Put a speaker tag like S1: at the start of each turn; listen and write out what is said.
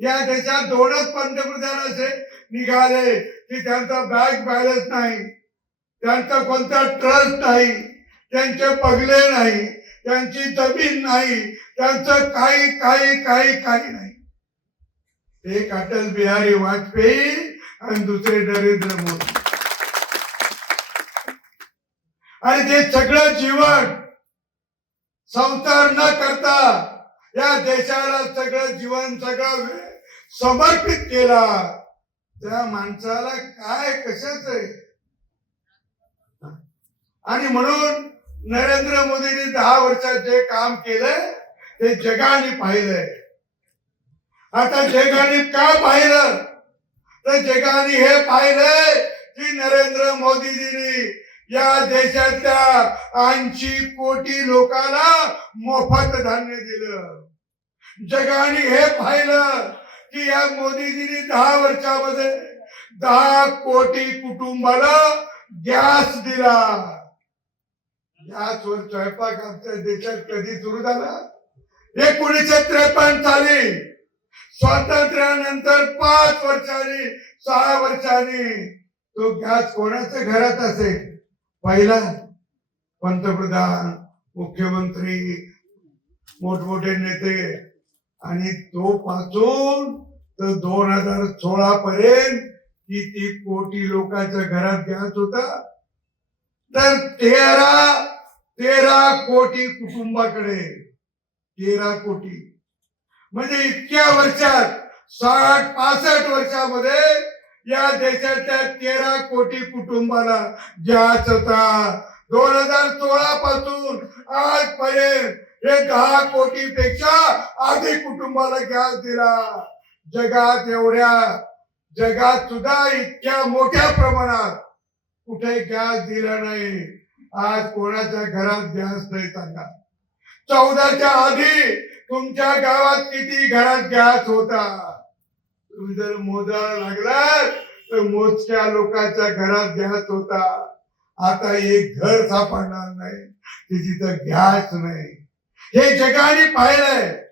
S1: या देशात दोनच पंतप्रधान असे निघाले की त्यांचा बँक बॅलन्स नाही. त्यांचा कोणता ट्रस्ट नाही. त्यांचे पगले नाही. त्यांची जमीन नाही. त्यांचं काही काही काही काही नाही. एक अटल बिहारी वाजपेयी आणि दुसरे नरेंद्र मोदी. आणि ते सगळं जीवन संसार न करता या देशाला सगळं जीवन सगळं समर्पित केला. त्या माणसाला काय कशाच आहे? आणि म्हणून नरेंद्र मोदींनी दहा वर्षात जे काम केलंय ते जगाने पाहिलंय. आता जगाने का पाहिलं? तर जगाने हे पाहिलंय की नरेंद्र मोदीजींनी या देशातल्या ऐंशी कोटी लोकांना मोफत धान्य दिलं. जगाने हे पाहिलं की या मोदीजींनी दहा वर्षामध्ये दहा कोटी कुटुंबाला गॅस दिला. गॅसवर स्वयंपाक आमच्या देशात कधी सुरू झाला? एकोणीसशे त्रेपन्न साली. स्वातंत्र्यानंतर पाच वर्षांनी सहा वर्षांनी तो गॅस कोणाच्या घरात असेल? पहिला? पंतप्रधान मुख्यमंत्री मोठमोठे नेते. आणि तो पासून तर दोन हजार सोळा पर्यंत किती कोटी लोकांच्या घरात गॅस होता? तर तेरा तेरा कोटी कुटुंबाकडे. तेरा कोटी. म्हणजे इतक्या वर्षात साठ पासष्ट वर्षामध्ये या देशाच्या तेरा कोटी कुटुंबाला गॅस होता. दोन हजार सोळा पासून आजपर्यंत हे दहा कोटी पेक्षा अधिक कुटुंबाला गॅस दिला. जगात एवढ्या जगात सुद्धा इतक्या मोठ्या प्रमाणात कुठे गॅस दिला नाही. आज कोणाच्या घरात गॅस नाही सांगा चौदाच्या आधी तुमच्या गावात किती घरात गॅस होता? तुम्ही जर मोजायला लागलात तर मोजक्या लोकांच्या घरात गॅस होता. आता एक घर सापडणार नाही. की जिथं गॅस नाही. हे जगाने पाहिलंय.